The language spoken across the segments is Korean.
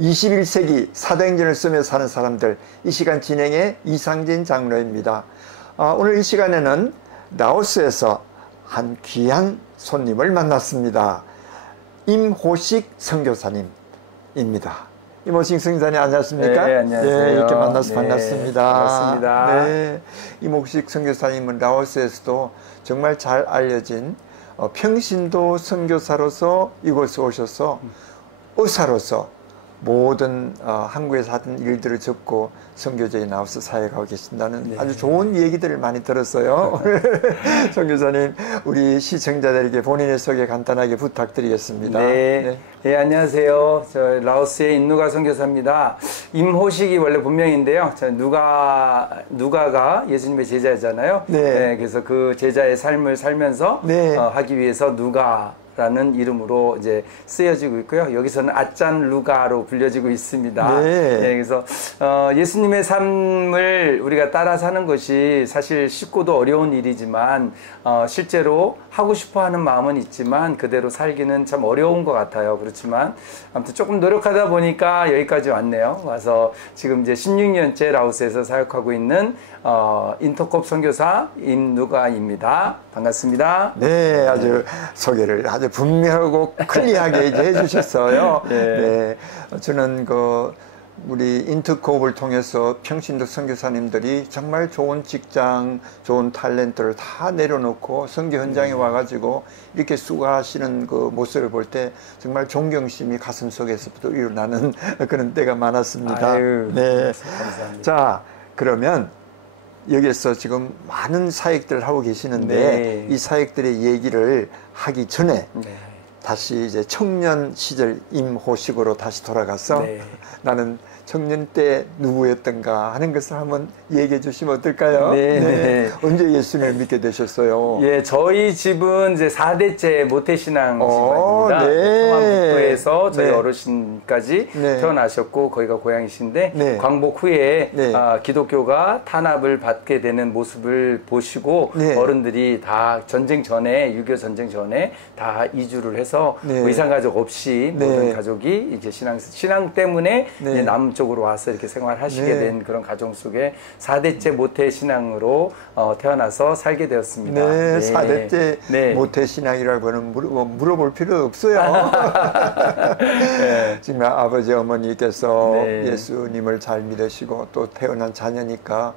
21세기 사도행전을 쓰며 사는 사람들, 이 시간 진행의 이상진 장로입니다. 오늘 이 시간에는 라오스에서 한 귀한 손님을 만났습니다. 임호식 선교사님입니다. 임호식 선교사님 안녕하십니까? 네, 안녕하세요. 네, 이렇게 만나서 네, 반갑습니다. 반갑습니다. 네, 임호식 선교사님은 라오스에서도 정말 잘 알려진 평신도 선교사로서 이곳에 오셔서 의사로서 모든 한국에서 하던 일들을 접고 선교제에 나와서 사역하고 계신다는 아주 좋은 얘기들을 많이 들었어요. 선교사님, 우리 시청자들에게 본인의 소개 간단하게 부탁드리겠습니다. 네, 안녕하세요. 저 라오스의 인누가 선교사입니다. 임호식이 원래 본명인데요. 저 누가가 예수님의 제자잖아요. 네, 그래서 그 제자의 삶을 살면서 하기 위해서 누가라는 이름으로 이제 쓰여지고 있고요. 여기서는 아짠 루가로 불려지고 있습니다. 그래서 예수님의 삶을 우리가 따라 사는 것이 사실 쉽고도 어려운 일이지만 실제로 하고 싶어하는 마음은 있지만 그대로 살기는 참 어려운 것 같아요. 그렇지만 아무튼 조금 노력하다 보니까 여기까지 왔네요. 와서 지금 이제 16년째 라오스에서 사역하고 있는 인터콥 선교사 임누가입니다. 반갑습니다. 네, 아주 소개를 아주 분명하고 클리어하게 이제 해주셨어요. 저는 우리 인터콥을 통해서 평신도 선교사님들이 정말 좋은 직장, 좋은 탤런트를 다 내려놓고 선교 현장에 와가지고 이렇게 수고하시는 그 모습을 볼 때 정말 존경심이 가슴속에서부터 일어나는 그런 때가 많았습니다. 아유, 네, 감사합니다. 자, 그러면 여기에서 지금 많은 사역들을 하고 계시는데 이 사역들의 얘기를 하기 전에 다시 이제 청년 시절 임호식으로 다시 돌아가서 나는 청년 때 누구였던가 하는 것을 한번 얘기해 주시면 어떨까요? 언제 예수님을 믿게 되셨어요? 저희 집은 이제 4대째 모태신앙 집안입니다. 성암북도에서 저희 어르신까지 태어나셨고 거기가 고향이신데 광복 후에 기독교가 탄압을 받게 되는 모습을 보시고 어른들이 다 전쟁 전에 6.25 전쟁 전에 다 이주를 해서 의상가족 없이 모든 가족이 이제 신앙 때문에 이제 남쪽으로 와서 이렇게 생활하시게 된 그런 가정 속에 4대째 모태신앙으로 태어나서 살게 되었습니다. 4대째 모태신앙이라고는 물어볼 필요 없어요. 지금 아버지 어머니께서 예수님을 잘 믿으시고 또 태어난 자녀니까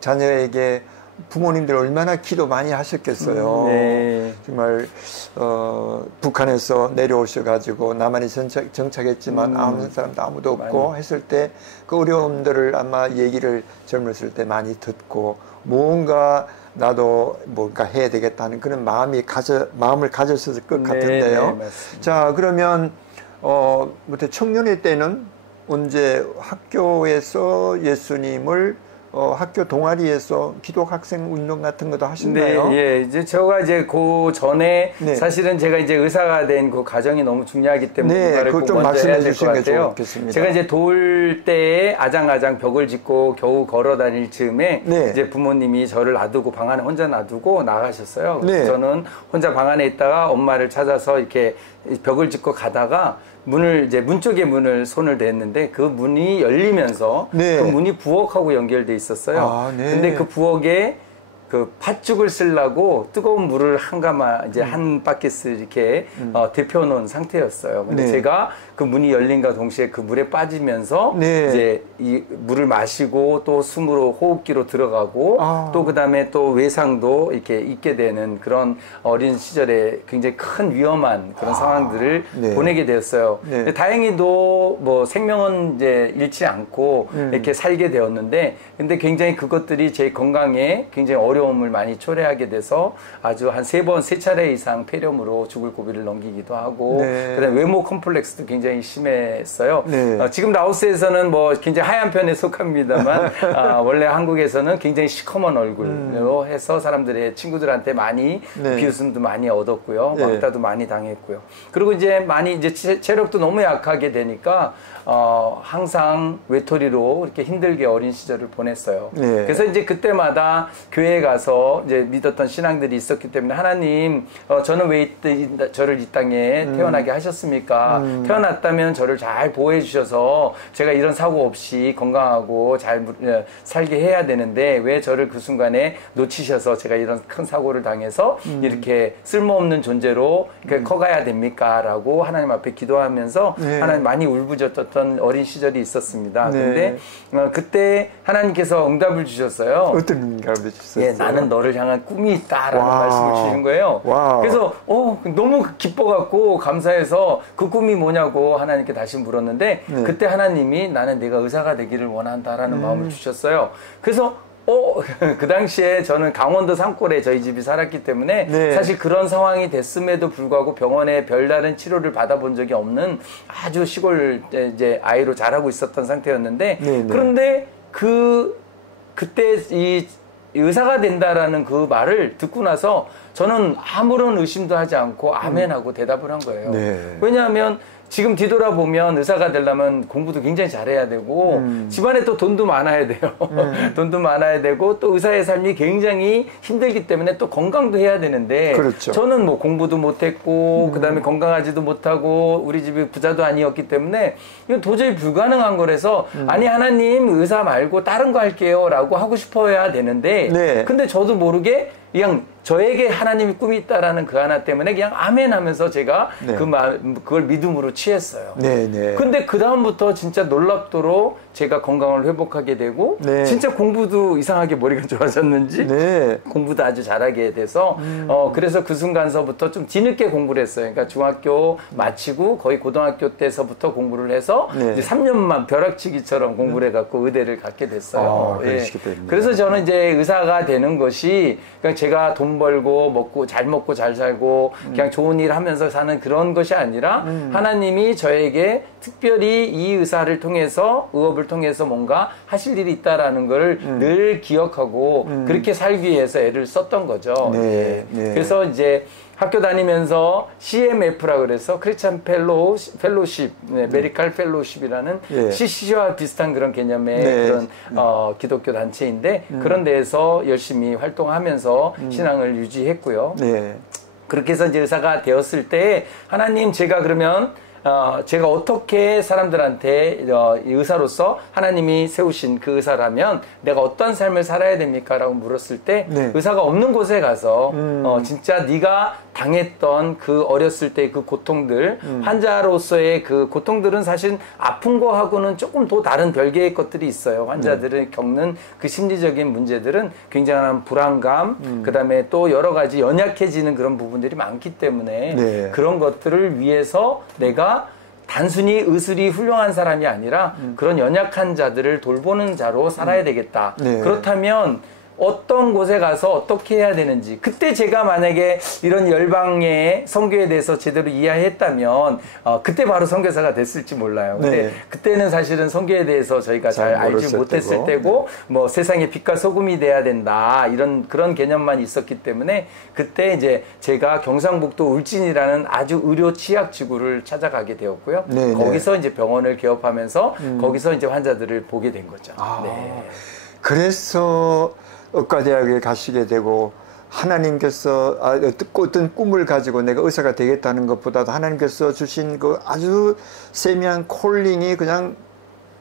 자녀에게 부모님들 얼마나 기도 많이 하셨겠어요. 정말 북한에서 내려오셔가지고 남한에 정착했지만 아무 사람도 아무도 없고 했을 때 그 어려움들을 아마 얘기를 젊었을 때 많이 듣고 뭔가 나도 뭔가 해야 되겠다는 그런 마음을 가졌을 것 같은데요. 자, 그러면 청년의 때는 언제 학교에서 예수님을 학교 동아리에서 기독학생 운동 같은 것도 하신가요? 이제 제가 이제 그 전에 사실은 제가 이제 의사가 된 그 과정이 너무 중요하기 때문에 그거 좀 말씀해 주시는 게 좋겠습니다. 제가 이제 돌 때에 아장아장 벽을 짓고 겨우 걸어 다닐 즈음에 이제 부모님이 저를 놔두고 방 안에 혼자 놔두고 나가셨어요. 그래서 저는 혼자 방 안에 있다가 엄마를 찾아서 이렇게 벽을 짓고 가다가 문 쪽에 문을 손을 댔는데 그 문이 열리면서 그 문이 부엌하고 연결돼 있었어요. 근데 그 부엌에 그 팥죽을 쓰려고 뜨거운 물을 한 바켓을 이렇게 데펴 놓은 상태였어요. 근데 제가 그 문이 열린과 동시에 그 물에 빠지면서 이제 이 물을 마시고 또 숨으로 호흡기로 들어가고 또 그다음에 또 외상도 이렇게 있게 되는 그런 어린 시절에 굉장히 큰 위험한 그런 상황들을 보내게 되었어요. 근데 다행히도 뭐 생명은 이제 잃지 않고 이렇게 살게 되었는데 근데 굉장히 그것들이 제 건강에 굉장히 어려움을 많이 초래하게 돼서 아주 한 3차례 이상 폐렴으로 죽을 고비를 넘기기도 하고 그다음에 외모 컴플렉스도 굉장히 심했어요. 지금 라오스에서는 뭐 굉장히 하얀 편에 속합니다만 원래 한국에서는 굉장히 시커먼 얼굴로 해서 사람들의 친구들한테 많이 비웃음도 많이 얻었고요. 왕따도 많이 당했고요. 그리고 이제 많이 이제 체력도 너무 약하게 되니까 항상 외톨이로 이렇게 힘들게 어린 시절을 보냈어요. 네. 그래서 이제 그때마다 교회에 가서 이제 믿었던 신앙들이 있었기 때문에 하나님, 저는 왜 저를 이 땅에 태어나게 하셨습니까? 태어났다면 저를 잘 보호해 주셔서 제가 이런 사고 없이 건강하고 잘 살게 해야 되는데 왜 저를 그 순간에 놓치셔서 제가 이런 큰 사고를 당해서 이렇게 쓸모없는 존재로 커가야 됩니까? 라고 하나님 앞에 기도하면서 네. 하나님 많이 울부짖었던 어린 시절이 있었습니다. 네. 근데 그때 하나님께서 응답을 주셨어요. 어떤 응답을 주셨어요? 예, 나는 너를 향한 꿈이 있다라는 와. 말씀을 주신 거예요. 와. 그래서 너무 기뻐갖고 감사해서 그 꿈이 뭐냐고 하나님께 다시 물었는데 네. 그때 하나님이 나는 네가 의사가 되기를 원한다라는 마음을 주셨어요. 그래서 그 당시에 저는 강원도 산골에 저희 집이 살았기 때문에 네. 사실 그런 상황이 됐음에도 불구하고 병원에 별다른 치료를 받아본 적이 없는 아주 시골 이제 아이로 자라고 있었던 상태였는데 네, 네. 그런데 그때 이 의사가 된다라는 그 말을 듣고 나서 저는 아무런 의심도 하지 않고 아멘하고 대답을 한 거예요. 네. 왜냐하면 지금 뒤돌아보면 의사가 되려면 공부도 굉장히 잘해야 되고 집안에 또 돈도 많아야 돼요. 돈도 많아야 되고 또 의사의 삶이 굉장히 힘들기 때문에 또 건강도 해야 되는데 그렇죠. 저는 뭐 공부도 못했고 그다음에 건강하지도 못하고 우리 집이 부자도 아니었기 때문에 이건 도저히 불가능한 거라서 아니 하나님 의사 말고 다른 거 할게요 라고 하고 싶어야 되는데 네. 근데 저도 모르게 그냥 저에게 하나님이 꿈이 있다라는 그 하나 때문에 그냥 아멘 하면서 제가 네. 그걸 믿음으로 취했어요. 네, 네. 근데 그다음부터 진짜 놀랍도록 제가 건강을 회복하게 되고 네. 진짜 공부도 이상하게 머리가 좋아졌는지 네. 공부도 아주 잘하게 돼서 그래서 그 순간서부터 좀 뒤늦게 공부를 했어요. 그러니까 중학교 마치고 거의 고등학교 때서부터 공부를 해서 네. 이제 3년만 벼락치기처럼 공부를 해갖고 의대를 갖게 됐어요. 그래서 저는 이제 의사가 되는 것이 그냥 제가 돈 벌고 잘 먹고 잘 살고 그냥 좋은 일 하면서 사는 그런 것이 아니라 하나님이 저에게 특별히 이 의사를 통해서 의업을 통해서 뭔가 하실 일이 있다라는 걸 늘 기억하고 그렇게 살기 위해서 애를 썼던 거죠. 네, 네. 그래서 이제 학교 다니면서 CMF라 그래서 크리스찬 펠로십, 메디컬 펠로십이라는 네. CC와 비슷한 그런 개념의 네. 그런 기독교 단체인데 그런 데에서 열심히 활동하면서 신앙을 유지했고요. 네. 그렇게 해서 이제 의사가 되었을 때 하나님 제가 그러면 제가 어떻게 사람들한테 의사로서 하나님이 세우신 그 의사라면 내가 어떤 삶을 살아야 됩니까? 라고 물었을 때 네. 의사가 없는 곳에 가서 진짜 네가 당했던 그 어렸을 때 그 고통들 환자로서의 그 고통들은 사실 아픈 거하고는 조금 더 다른 별개의 것들이 있어요. 환자들이 겪는 그 심리적인 문제들은 굉장한 불안감 그다음에 또 여러 가지 연약해지는 그런 부분들이 많기 때문에 네. 그런 것들을 위해서 내가 단순히 의술이 훌륭한 사람이 아니라 그런 연약한 자들을 돌보는 자로 살아야 되겠다. 네. 그렇다면 어떤 곳에 가서 어떻게 해야 되는지 그때 제가 만약에 이런 열방의 선교에 대해서 제대로 이해했다면 그때 바로 선교사가 됐을지 몰라요. 근데 네. 그때는 사실은 선교에 대해서 저희가 잘 알지 못했을 때고 뭐 세상의 빛과 소금이 돼야 된다 이런 그런 개념만 있었기 때문에 그때 이제 제가 경상북도 울진이라는 아주 의료 취약 지구를 찾아가게 되었고요. 네, 거기서 이제 병원을 개업하면서 거기서 이제 환자들을 보게 된 거죠. 네. 그래서 의과대학에 가시게 되고 하나님께서 어떤 꿈을 가지고 내가 의사가 되겠다는 것보다도 하나님께서 주신 그 아주 세미한 콜링이 그냥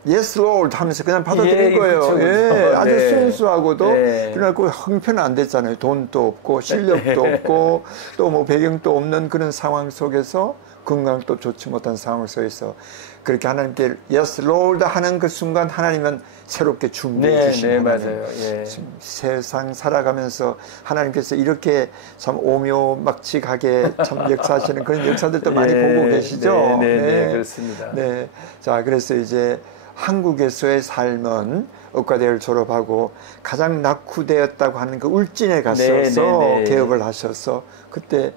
Yes, Lord 하면서 그냥 받아들인 거예요. 그쵸, 그쵸. 예, 아주 네. 순수하고도 네. 그래갖고 형편은 안 됐잖아요. 돈도 없고 실력도 없고 또 뭐 배경도 없는 그런 상황 속에서 건강도 좋지 못한 상황 속에서 그렇게 하나님께 Yes, Lord 하는 그 순간 하나님은 새롭게 준비해 주신 네, 맞아요. 예. 세상 살아가면서 하나님께서 이렇게 참 오묘막직하게 참 역사하시는 그런 역사들도 많이 보고 계시죠. 네, 그렇습니다. 네. 자, 그래서 이제 한국에서의 삶은 의과대를 졸업하고 가장 낙후되었다고 하는 그 울진에 가셔서 개업을 하셔서 그때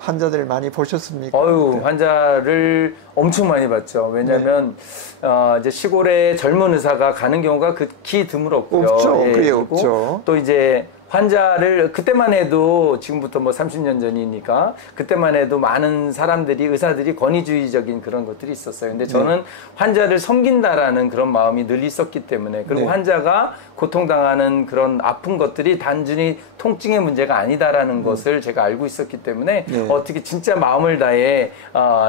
환자들 많이 보셨습니까? 환자를 엄청 많이 봤죠. 왜냐하면 이제 시골에 젊은 의사가 가는 경우가 극히 드물었고요. 없죠. 예, 그게 없죠. 또 이제 환자를 그때만 해도 지금부터 뭐 30년 전이니까 그때만 해도 많은 사람들이 의사들이 권위주의적인 그런 것들이 있었어요. 근데 저는 환자를 섬긴다라는 그런 마음이 늘 있었기 때문에 그리고 환자가 고통당하는 그런 아픈 것들이 단순히 통증의 문제가 아니다라는 것을 제가 알고 있었기 때문에 어떻게 진짜 마음을 다해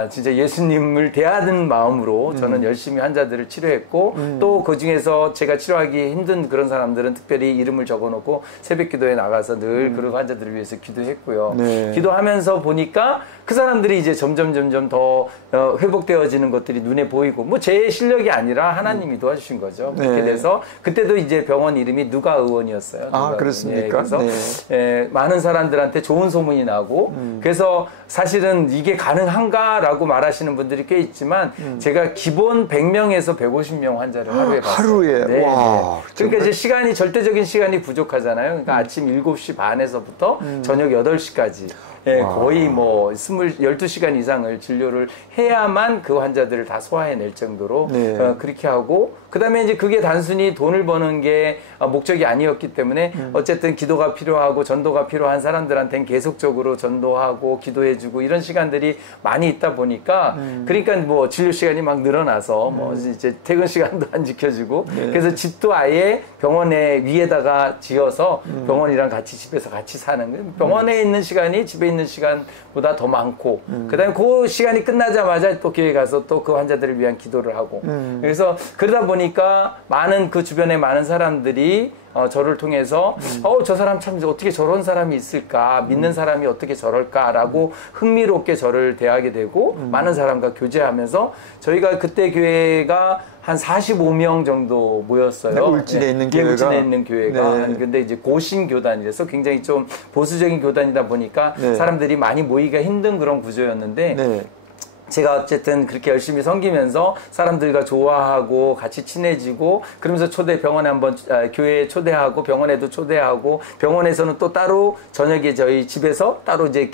진짜 예수님을 대하는 마음으로 저는 열심히 환자들을 치료했고 또 그중에서 제가 치료하기 힘든 그런 사람들은 특별히 이름을 적어놓고 새벽 기도에 나가서 늘 그런 환자들을 위해서 기도했고요. 기도하면서 보니까 그 사람들이 이제 점점 더 회복되어지는 것들이 눈에 보이고 뭐 제 실력이 아니라 하나님이 도와주신 거죠. 그렇게 돼서 그때도 이제 병원 이름이 누가 의원이었어요. 누가 그렇습니까? 그래서 많은 사람들한테 좋은 소문이 나고 그래서 사실은 이게 가능한가라고 말하시는 분들이 꽤 있지만 제가 기본 100명에서 150명 환자를 하루에 봤어요. 하루에? 와. 그러니까 이제 시간이 절대적인 시간이 부족하잖아요. 그러니까 아침 7시 반에서부터 저녁 8시까지 거의 뭐 12시간 이상을 진료를 해야만 그 환자들을 다 소화해낼 정도로 그렇게 하고 그 다음에 이제 그게 단순히 돈을 버는 게 목적이 아니었기 때문에 어쨌든 기도가 필요하고 전도가 필요한 사람들한테는 계속적으로 전도하고 기도해주고 이런 시간들이 많이 있다 보니까 그러니까 뭐 진료 시간이 막 늘어나서 뭐 이제 퇴근 시간도 안 지켜주고 그래서 집도 아예 병원에 위에다가 지어서 병원이랑 같이 집에서 같이 사는 거예요. 병원에 있는 시간이 집에 있는 시간보다 더 많고 그다음에 그 시간이 끝나자마자 또 교회 가서 또 그 환자들을 위한 기도를 하고 그래서 그러다 보니까 많은 그 주변에 많은 사람들이 저를 통해서 저 사람 참 어떻게 저런 사람이 있을까 믿는 사람이 어떻게 저럴까라고 흥미롭게 저를 대하게 되고 많은 사람과 교제하면서 저희가 그때 교회가 한 45명 정도 모였어요. 울진에 있는 교회가. 울진에 있는 교회가. 근데 이제 고신 교단이라서 굉장히 좀 보수적인 교단이다 보니까 사람들이 많이 모이기가 힘든 그런 구조였는데 제가 어쨌든 그렇게 열심히 섬기면서 사람들과 좋아하고 같이 친해지고 그러면서 병원에 한번 교회에 초대하고 병원에도 초대하고 병원에서는 또 따로 저녁에 저희 집에서 따로 이제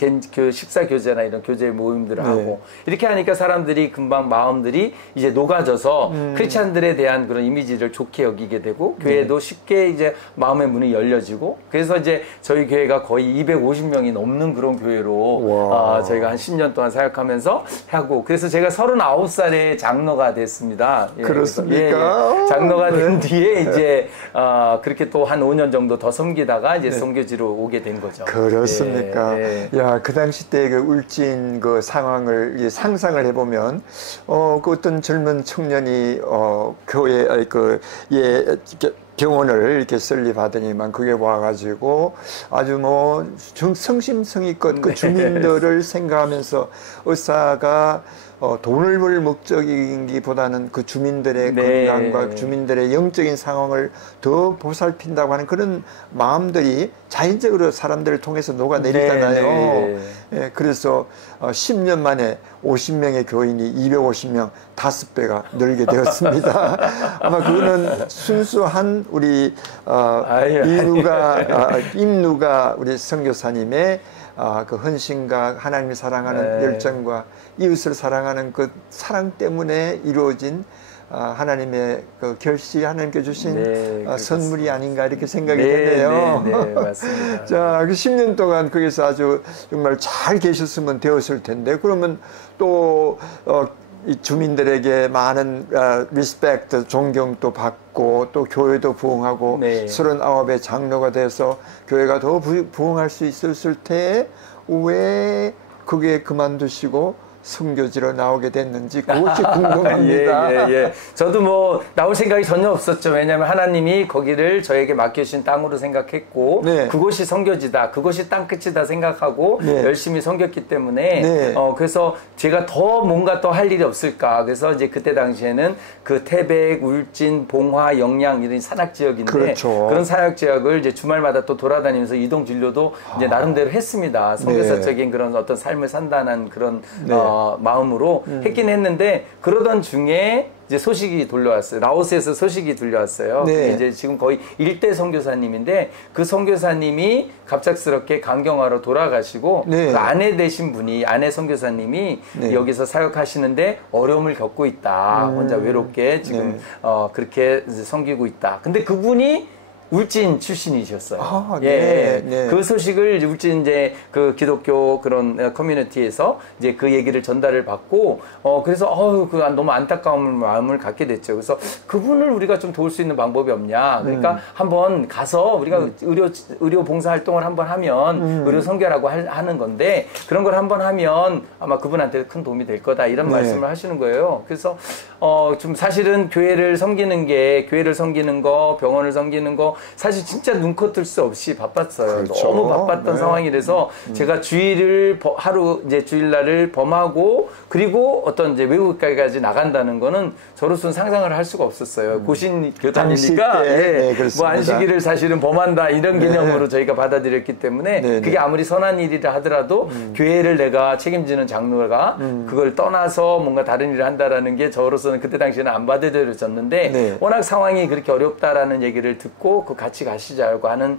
식사 교제나 이런 교제 모임들을 하고 이렇게 하니까 사람들이 금방 마음들이 이제 녹아져서 크리스찬들에 대한 그런 이미지를 좋게 여기게 되고 교회도 쉽게 이제 마음의 문이 열려지고 그래서 이제 저희 교회가 거의 250명이 넘는 그런 교회로 저희가 한 10년 동안 사역하면서 하고 그래서 제가 39살에 장로가 됐습니다. 그렇습니까? 장로가 된 뒤에 이제 그렇게 또 한 5년 정도 더 섬기다가 이제 선교지로 오게 된 거죠. 그렇습니까? 야, 그 당시 때 그 울진 그 상황을 상상을 해보면 그 어떤 젊은 청년이 교회 병원을 이렇게 설립하더니만 그게 와가지고 아주 뭐 성심성의껏 그 주민들을 생각하면서 의사가 돈을 벌 목적이기보다는 그 주민들의 건강과 주민들의 영적인 상황을 더 보살핀다고 하는 그런 마음들이 자연적으로 사람들을 통해서 녹아내리잖아요. 그래서 10년 만에 50명의 교인이 250명, 5배가 늘게 되었습니다. 아마 그거는 순수한 우리 임누가 우리 선교사님의 그 헌신과 하나님을 사랑하는 열정과 이웃을 사랑하는 그 사랑 때문에 이루어진 하나님의 그 결시 하나님께 주신 선물이 아닌가 이렇게 생각이 되네요. 네, 맞습니다. 자, 그 10년 동안 거기서 아주 정말 잘 계셨으면 되었을 텐데 그러면 또 이 주민들에게 많은 리스펙트, 존경도 받고 또 교회도 부흥하고 39의 장로가 돼서 교회가 더 부흥할 수 있었을 때 왜 그게 그만두시고 선교지로 나오게 됐는지 그것이 궁금합니다. 저도 뭐 나올 생각이 전혀 없었죠. 왜냐하면 하나님이 거기를 저에게 맡겨주신 땅으로 생각했고 그곳이 선교지다, 그곳이 땅끝이다 생각하고 열심히 섬겼기 때문에 그래서 제가 더 뭔가 또 할 일이 없을까. 그래서 이제 그때 당시에는 그 태백, 울진, 봉화, 영양 이런 산악 지역인데 그런 산악 지역을 이제 주말마다 또 돌아다니면서 이동 진료도 이제 나름대로 했습니다. 선교사적인 그런 어떤 삶을 산다는 그런 마음으로 했긴 했는데 그러던 중에 이제 소식이 들려왔어요. 라오스에서 소식이 들려왔어요. 이제 지금 거의 일대 선교사님인데 그 선교사님이 갑작스럽게 강경화로 돌아가시고 그 아내 되신 분이 아내 선교사님이 여기서 사역하시는데 어려움을 겪고 있다. 혼자 외롭게 지금 그렇게 섬기고 있다. 근데 그분이 울진 출신이셨어요. 아, 예, 네, 네. 그 소식을 울진 이제 그 기독교 그런 커뮤니티에서 이제 그 얘기를 전달을 받고, 그래서 너무 안타까운 마음을 갖게 됐죠. 그래서 그분을 우리가 좀 도울 수 있는 방법이 없냐. 그러니까 한번 가서 우리가 의료 봉사 활동을 한번 하면 의료 선교라고 하는 건데 그런 걸 한번 하면 아마 그분한테 큰 도움이 될 거다 이런 말씀을 하시는 거예요. 그래서 좀 사실은 교회를 섬기는 거, 병원을 섬기는 거 사실 진짜 눈코 뜰 수 없이 바빴어요. 그렇죠. 너무 바빴던 상황이라서 제가 주일을 하루 이제 주일날을 범하고 그리고 어떤 이제 외국까지 나간다는 거는 저로서는 상상을 할 수가 없었어요. 고신 교단이니까 뭐 안식일을 사실은 범한다 이런 개념으로 저희가 받아들였기 때문에 그게 아무리 선한 일이라 하더라도 교회를 내가 책임지는 장로가 그걸 떠나서 뭔가 다른 일을 한다라는 게 저로서는 그때 당시에는 안 받아들여졌는데 워낙 상황이 그렇게 어렵다라는 얘기를 듣고 그 같이 가시자고 하는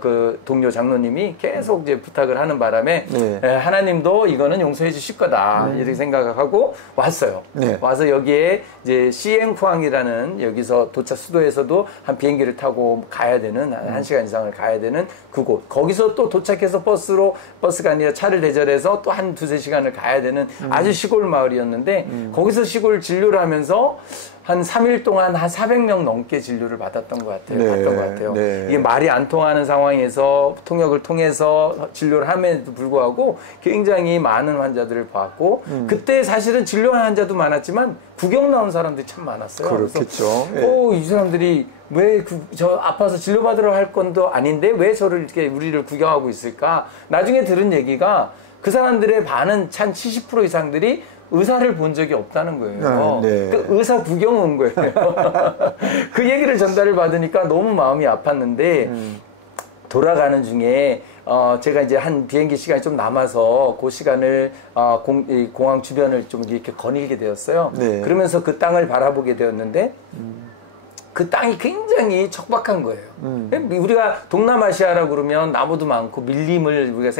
그 동료 장로님이 계속 이제 부탁을 하는 바람에 하나님도 이거는 용서해 주실 거다 이렇게 생각하고 왔어요. 와서 여기에 이제 시엔쿠항이라는 여기서 수도에서도 한 비행기를 타고 가야 되는 1시간 이상을 가야 되는 그곳 거기서 또 도착해서 버스가 아니라 차를 대절해서 또 한 2-3시간을 가야 되는 아주 시골 마을이었는데 거기서 시골 진료를 하면서 한 3일 동안 한 400명 넘게 진료를 받았던 것 같아요. 이게 말이 안 통하는 상황에서 통역을 통해서 진료를 함에도 불구하고 굉장히 많은 환자들을 봤고 그때 사실은 진료한 환자도 많았지만 구경 나온 사람들이 참 많았어요. 그렇겠죠. 그래서 이 사람들이 왜 저 아파서 진료받으러 할 건도 아닌데 왜 저를 이렇게 우리를 구경하고 있을까? 나중에 들은 얘기가 그 사람들의 반은 한 70% 이상들이 의사를 본 적이 없다는 거예요. 그 의사 구경 온 거예요. 그 얘기를 전달을 받으니까 너무 마음이 아팠는데 돌아가는 중에 제가 이제 한 비행기 시간이 좀 남아서 그 시간을 공항 주변을 좀 이렇게 거닐게 되었어요. 그러면서 그 땅을 바라보게 되었는데 그 땅이 굉장히 척박한 거예요. 우리가 동남아시아라고 그러면 나무도 많고 밀림을 우리가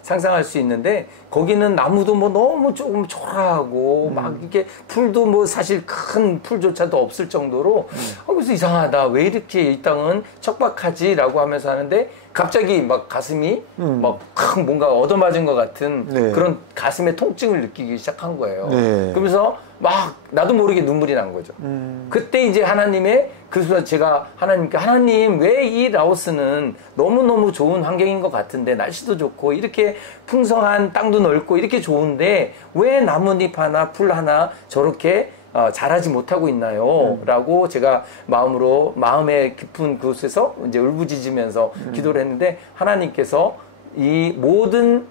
상상할 수 있는데 거기는 나무도 뭐 너무 조금 초라하고 막 이렇게 풀도 뭐 사실 큰 풀조차도 없을 정도로 그래서 이상하다. 왜 이렇게 이 땅은 척박하지라고 하면서 하는데 갑자기 막 가슴이 막 뭔가 얻어맞은 것 같은 그런 가슴의 통증을 느끼기 시작한 거예요. 그러면서 막 나도 모르게 눈물이 난 거죠. 그때 이제 그래서 제가 하나님께 하나님 왜 이 라오스는 너무너무 좋은 환경인 것 같은데 날씨도 좋고 이렇게 풍성한 땅도 넓고 이렇게 좋은데 왜 나뭇잎 하나 풀 하나 저렇게 잘하지 못하고 있나요? 라고 제가 마음의 깊은 그곳에서 이제 울부짖으면서 기도를 했는데 하나님께서 이 모든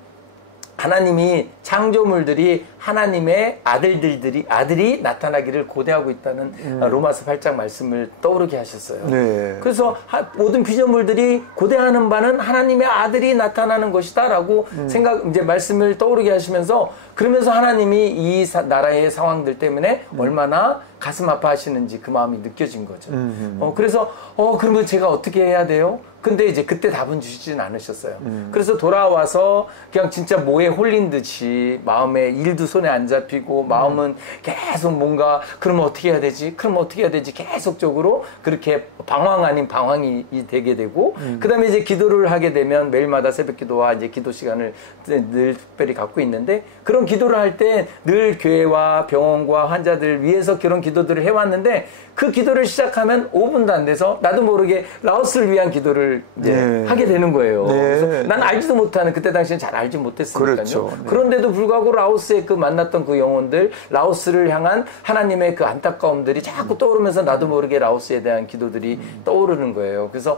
하나님이 창조물들이 하나님의 아들이 나타나기를 고대하고 있다는 로마서 8장 말씀을 떠오르게 하셨어요. 그래서 모든 피조물들이 고대하는 바는 하나님의 아들이 나타나는 것이다라고 이제 말씀을 떠오르게 하시면서 그러면서 하나님이 이 나라의 상황들 때문에 얼마나 가슴 아파하시는지 그 마음이 느껴진 거죠. 그래서 그러면 제가 어떻게 해야 돼요? 근데 이제 그때 답은 주시진 않으셨어요. 그래서 돌아와서 그냥 진짜 뭐에 홀린 듯이 마음에 일도 손에 안 잡히고 마음은 계속 뭔가 그러면 어떻게 해야 되지? 계속적으로 그렇게 방황 아닌 방황이 되게 되고 그다음에 이제 기도를 하게 되면 매일마다 새벽 기도와 이제 기도 시간을 늘 특별히 갖고 있는데 그런 기도를 할 때 늘 교회와 병원과 환자들 위해서 그런 기도들을 해왔는데 그 기도를 시작하면 5분도 안 돼서 나도 모르게 라오스를 위한 기도를 이제 하게 되는 거예요. 그래서 난 알지도 못하는 그때 당시엔 잘 알지 못했으니까요. 그렇죠. 그런데도 불구하고 라오스에 그 만났던 그 영혼들, 라오스를 향한 하나님의 그 안타까움들이 자꾸 떠오르면서 나도 모르게 라오스에 대한 기도들이 떠오르는 거예요. 그래서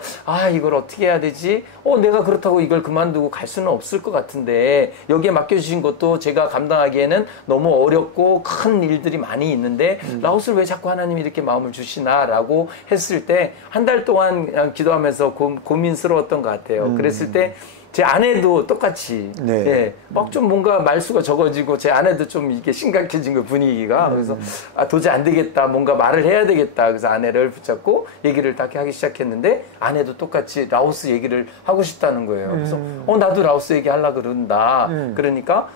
이걸 어떻게 해야 되지? 내가 그렇다고 이걸 그만두고 갈 수는 없을 것 같은데 여기에 맡겨주신 것도 제가 감당하기에는 너무 어렵고 큰 일들이 많이 있는데 라오스를 왜 자꾸 하나님이 이렇게 마음을 주시나라고 했을 때 한 달 동안 기도하면서 고민스러웠던 것 같아요. 그랬을 때 제 아내도 똑같이 막 좀 뭔가 말수가 적어지고 제 아내도 좀 이게 심각해진 거 분위기가 그래서 도저히 안 되겠다 뭔가 말을 해야 되겠다 그래서 아내를 붙잡고 얘기를 딱 하기 시작했는데 아내도 똑같이 라오스 얘기를 하고 싶다는 거예요. 그래서 나도 라오스 얘기 하려고 그런다. 그러니까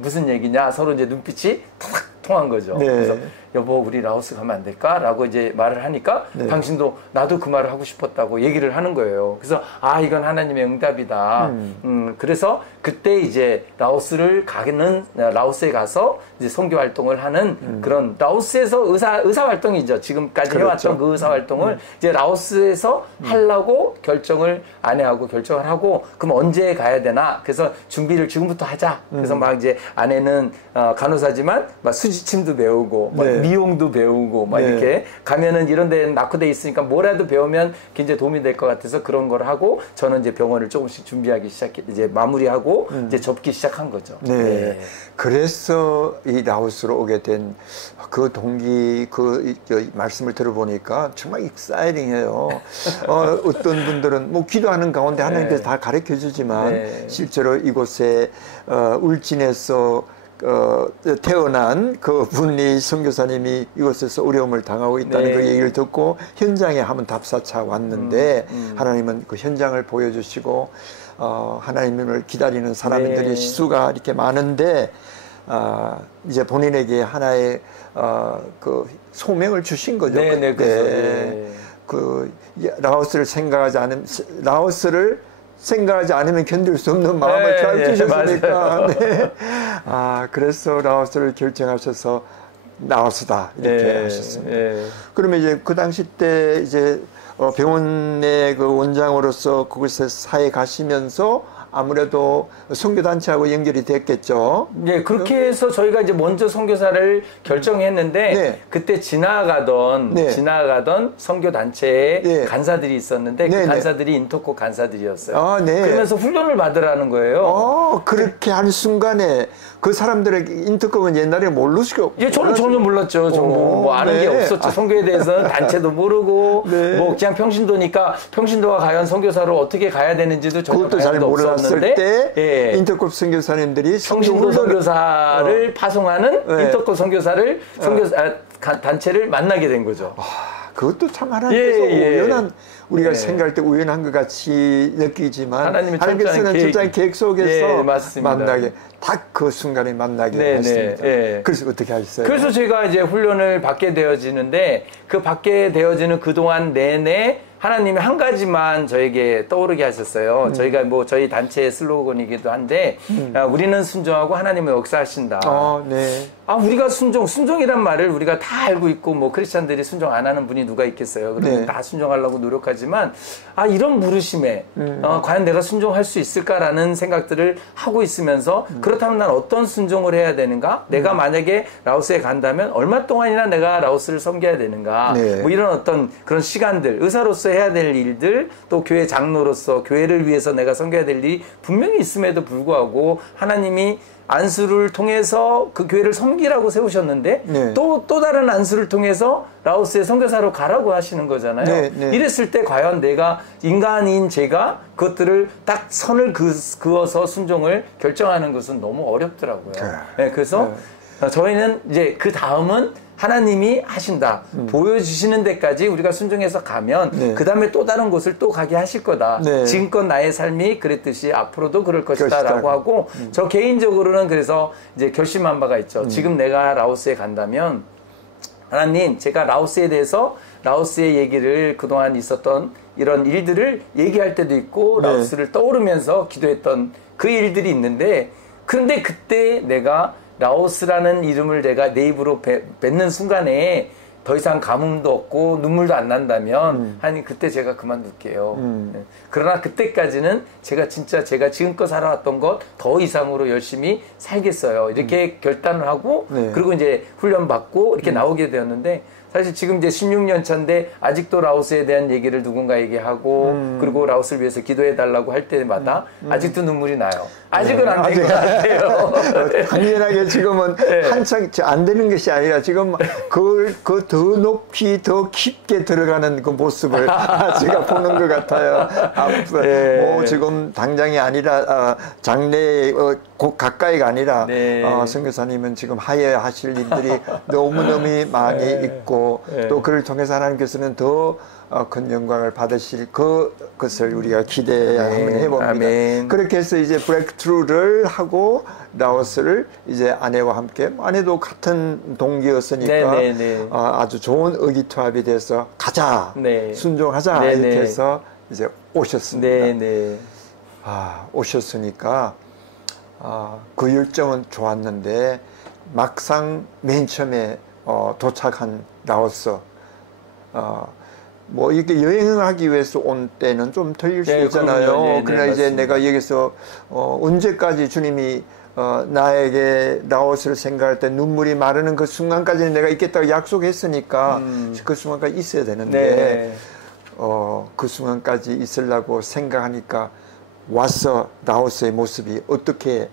무슨 얘기냐 서로 이제 눈빛이 탁 통한 거죠. 네. 그래서 여보 우리 라오스 가면 안 될까? 라고 이제 말을 하니까 네. 당신도 나도 그 말을 하고 싶었다고 얘기를 하는 거예요. 그래서 이건 하나님의 응답이다. 그래서 그때 이제 라오스에 가서 이제 선교 활동을 하는 그런 라오스에서 의사 활동이죠. 지금까지 그렇죠. 해왔던 그 의사 활동을 이제 라오스에서 하려고 결정을 아내하고 결정을 하고 그럼 언제 가야 되나? 그래서 준비를 지금부터 하자. 그래서 막 이제 아내는 간호사지만 막 수지침도 배우고 네. 미용도 배우고 막 네. 이렇게 가면은 이런 데 낙후돼 있으니까 뭐라도 배우면 굉장히 도움이 될 것 같아서 그런 걸 하고 저는 이제 병원을 조금씩 준비하기 이제 마무리하고 이제 접기 시작한 거죠. 네. 네. 그래서 이 라오스로 오게 된 그 동기 말씀을 들어보니까 정말 익사이링해요. 어떤 분들은 뭐 기도하는 가운데 하나님께서 네. 다 가르쳐 주지만 네. 실제로 이곳에 울진에서 태어난 그 분이 선교사님이 이곳에서 어려움을 당하고 있다는 네. 그 얘기를 듣고 현장에 한번 답사차 왔는데 하나님은 그 현장을 보여주시고 하나님을 기다리는 사람들이 네. 수가 이렇게 많은데 이제 본인에게 하나의 그 소명을 주신 거죠. 네, 네, 네. 그 라오스를 생각하지 않으면 견딜 수 없는 마음을 네, 잘 주셨으니까. 네. 그래서 라오스를 결정하셔서 라오스다 이렇게 네, 하셨습니다. 네. 그러면 이제 그 당시 때 이제 병원의 그 원장으로서 그곳에 사회 가시면서 아무래도 선교단체하고 연결이 됐겠죠. 네, 그렇게 해서 저희가 이제 먼저 선교사를 결정했는데 네. 그때 지나가던 선교단체에 네. 간사들이 있었는데 네, 그 간사들이 인터코 간사들이었어요. 네. 그러면서 훈련을 받으라는 거예요. 그렇게 한 순간에 그 사람들에게 인터코는 옛날에 모르시고. 예, 저는 전혀 몰랐죠. 저는 뭐 아는 네. 게 없었죠. 선교에 대해서는 단체도 모르고 네. 뭐 그냥 평신도니까 평신도가 과연 선교사로 어떻게 가야 되는지도 전혀 잘 몰랐을 때 예. 인터코 선교사님들이 평신도 선교사를 파송하는 네. 인터코 선교사를 단체를 만나게 된 거죠. 그것도 참 하나님께서 우연한 우리가 생각할 때 우연한 것 같이 느끼지만 하나님께서는 철저한 계획 속에서 만나게 딱 그 순간에 만나게 했습니다. 그래서 어떻게 하셨어요? 그래서 제가 이제 훈련을 받게 되어지는데 그 받게 되어지는 그동안 내내 하나님이 한 가지만 저에게 떠오르게 하셨어요. 저희가 뭐 저희 단체의 슬로건이기도 한데 우리는 순종하고 하나님은 역사하신다. 네. 우리가 순종이란 말을 우리가 다 알고 있고 뭐 크리스찬들이 순종 안 하는 분이 누가 있겠어요. 그러면 네. 다 순종하려고 노력하지만 이런 부르심에 과연 내가 순종할 수 있을까라는 생각들을 하고 있으면서 그렇다면 난 어떤 순종을 해야 되는가? 내가 만약에 라오스에 간다면 얼마 동안이나 내가 라오스를 섬겨야 되는가? 네. 뭐 이런 어떤 그런 시간들, 의사로서 해야 될 일들, 또 교회 장로로서 교회를 위해서 내가 섬겨야 될 일이 분명히 있음에도 불구하고 하나님이 안수를 통해서 그 교회를 섬기라고 세우셨는데 네. 또 다른 안수를 통해서 라오스의 선교사로 가라고 하시는 거잖아요. 네, 네. 이랬을 때 과연 내가 인간인 제가 그것들을 딱 선을 그어서 순종을 결정하는 것은 너무 어렵더라고요. 네, 그래서 저희는 이제 그 다음은 하나님이 하신다. 보여주시는 데까지 우리가 순종해서 가면 그 다음에 또 다른 곳을 또 가게 하실 거다. 네. 지금껏 나의 삶이 그랬듯이 앞으로도 그럴 것이다 라고 하고 저 개인적으로는 그래서 이제 결심한 바가 있죠. 지금 내가 라오스에 간다면 하나님 제가 라오스에 대해서 라오스의 얘기를 그동안 있었던 이런 일들을 얘기할 때도 있고 라오스를 떠오르면서 기도했던 그 일들이 있는데 그런데 그때 내가 라오스라는 이름을 내가 내 입으로 뱉는 순간에 더 이상 가뭄도 없고 눈물도 안 난다면 하나님 그때 제가 그만둘게요. 그러나 그때까지는 제가 지금껏 살아왔던 것 더 이상으로 열심히 살겠어요. 이렇게 결단을 하고 그리고 이제 훈련 받고 이렇게 나오게 되었는데 사실 지금 이제 16년 차인데 아직도 라오스에 대한 얘기를 누군가에게 하고 그리고 라오스를 위해서 기도해 달라고 할 때마다 아직도 눈물이 나요. 아직은 안 된 것 같아요. 당연하게 지금은 한창 안 되는 것이 아니라 지금 그 더 높이 더 깊게 들어가는 그 모습을 제가 보는 것 같아요. 뭐 지금 당장이 아니라 장래에 가까이가 아니라 선교사님은 지금 하셔야 하실 일들이 너무너무 많이 있고 하시고 또 그를 통해서 하나님께서는 더 큰 영광을 받으실 그것을 우리가 기대 한번 해봅니다. 아멘. 그렇게 해서 이제 브레이크트루를 하고 라오스를 이제 아내와 함께, 아내도 같은 동기였으니까 아주 좋은 의기투합이 돼서 가자, 순종하자 이렇게 해서 이제 오셨습니다. 오셨으니까 그 일정은 좋았는데 막상 맨 처음에 도착한 라오스, 뭐 이렇게 여행을 하기 위해서 온 때는 좀 틀릴 수 있잖아요. 그러나 이제 내가 여기서 언제까지 주님이 나에게 라오스를 생각할 때 눈물이 마르는 그 순간까지는 내가 있겠다고 약속했으니까 그 순간까지 있어야 되는데 그 순간까지 있으려고 생각하니까 와서 라오스의 모습이 어떻게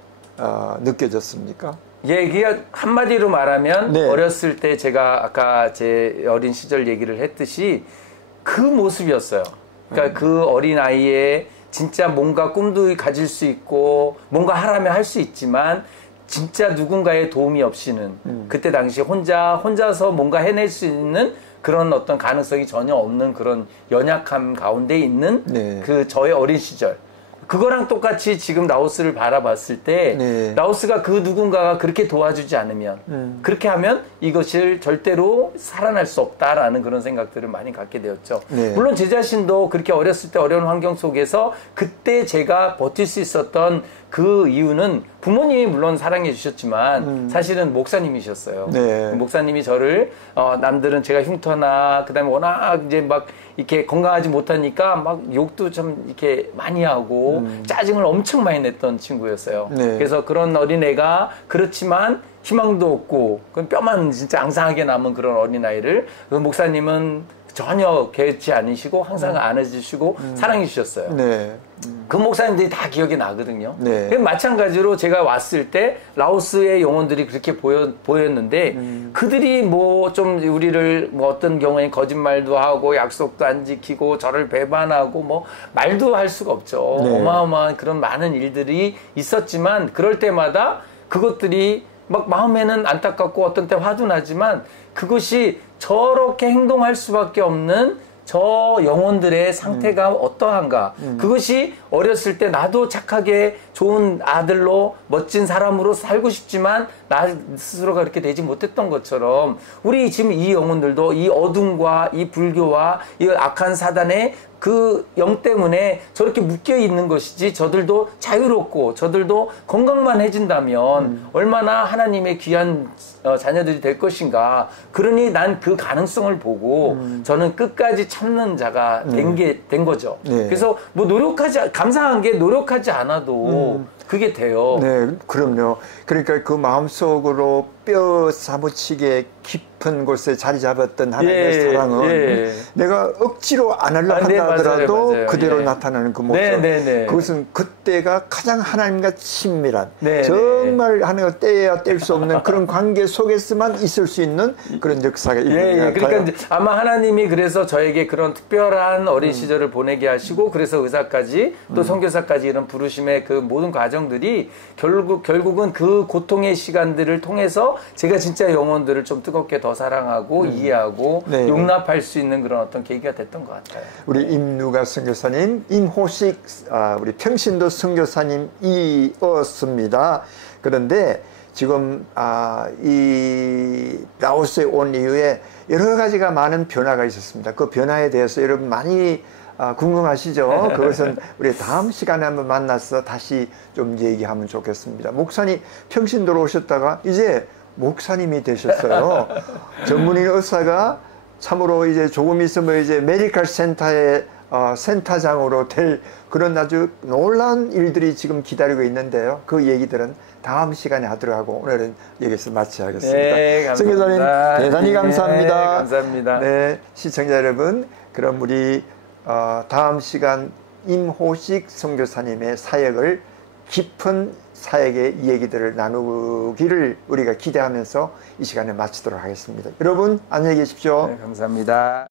느껴졌습니까? 얘기가 한마디로 말하면 어렸을 때 제가 아까 제 어린 시절 얘기를 했듯이 그 모습이었어요. 그러니까 그 어린아이의 진짜 뭔가 꿈도 가질 수 있고 뭔가 하라면 할 수 있지만 진짜 누군가의 도움이 없이는 그때 당시 혼자서 뭔가 해낼 수 있는 그런 어떤 가능성이 전혀 없는 그런 연약함 가운데 있는 그 저의 어린 시절, 그거랑 똑같이 지금 라오스를 바라봤을 때 라오스가 그 누군가가 그렇게 도와주지 않으면 그렇게 하면 이것을 절대로 살아날 수 없다라는 그런 생각들을 많이 갖게 되었죠. 물론 제 자신도 그렇게 어렸을 때 어려운 환경 속에서 그때 제가 버틸 수 있었던 그 이유는 부모님이 물론 사랑해 주셨지만 사실은 목사님이셨어요. 목사님이 저를 남들은 제가 흉터나 그다음에 워낙 이제 막 이렇게 건강하지 못하니까 막 욕도 좀 이렇게 많이 하고 짜증을 엄청 많이 냈던 친구였어요. 그래서 그런 어린애가 그렇지만 희망도 없고 그럼 뼈만 진짜 앙상하게 남은 그런 어린아이를 그 목사님은 전혀 개의치 않으시고 항상 안아주시고 사랑해 주셨어요. 그 목사님들이 다 기억이 나거든요. 마찬가지로 제가 왔을 때 라오스의 영혼들이 그렇게 보였는데 그들이 뭐 좀 우리를 뭐 어떤 경우에 거짓말도 하고 약속도 안 지키고 저를 배반하고 뭐 말도 할 수가 없죠. 어마어마한 그런 많은 일들이 있었지만 그럴 때마다 그것들이 막 마음에는 안타깝고 어떤 때 화도 나지만 그것이 저렇게 행동할 수밖에 없는 저 영혼들의 상태가 어떠한가. 그것이 어렸을 때 나도 착하게 좋은 아들로 멋진 사람으로 살고 싶지만 나 스스로가 그렇게 되지 못했던 것처럼 우리 지금 이 영혼들도 이 어둠과 이 불교와 이 악한 사단의 그 영 때문에 저렇게 묶여 있는 것이지 저들도 자유롭고 저들도 건강만 해진다면 얼마나 하나님의 귀한 자녀들이 될 것인가. 그러니 난 그 가능성을 보고 저는 끝까지 참는 자가 된 거죠. 그래서 뭐 감사한 게 노력하지 않아도 그게 돼요. 그럼요. 그러니까 그 마음속으로 뼈 사무치게 깊은 곳에 자리 잡았던 하나님의 사랑은 내가 억지로 안 하려고 한다 하더라도 맞아요. 그대로 나타나는 그 모습. 그것은 그때가 가장 하나님과 친밀한 정말 하나님과 떼야 뗄 수 없는 그런 관계 속에서만 있을 수 있는 그런 역사가 있는 것 같아요. 그러니까 아마 하나님이 그래서 저에게 그런 특별한 어린 시절을 보내게 하시고 그래서 의사까지 또 선교사까지 이런 부르심의 그 모든 과정들이 결국은 그 고통의 시간들을 통해서 제가 진짜 영혼들을 좀 뜨겁게 더 사랑하고 이해하고 용납할 수 있는 그런 어떤 계기가 됐던 것 같아요. 우리 임누가 선교사님, 임호식 우리 평신도 선교사님이었습니다. 그런데 지금 이 라오스에 온 이후에 여러 가지가 많은 변화가 있었습니다. 그 변화에 대해서 여러분 많이 궁금하시죠? 그것은 우리 다음 시간에 한번 만나서 다시 좀 얘기하면 좋겠습니다. 목사님 평신도로 오셨다가 이제 목사님이 되셨어요. 전문의 의사가 참으로 이제 조금 있으면 이제 메디컬 센터의 센터장으로 될 그런 아주 놀라운 일들이 지금 기다리고 있는데요. 그 얘기들은 다음 시간에 하도록 하고 오늘은 여기서 마치겠습니다. 선교사님 대단히 감사합니다. 감사합니다. 시청자 여러분, 그럼 우리 다음 시간 임호식 선교사님의 사역을 깊은 사역의 얘기들을 나누기를 우리가 기대하면서 이 시간에 마치도록 하겠습니다. 여러분 안녕히 계십시오. 감사합니다.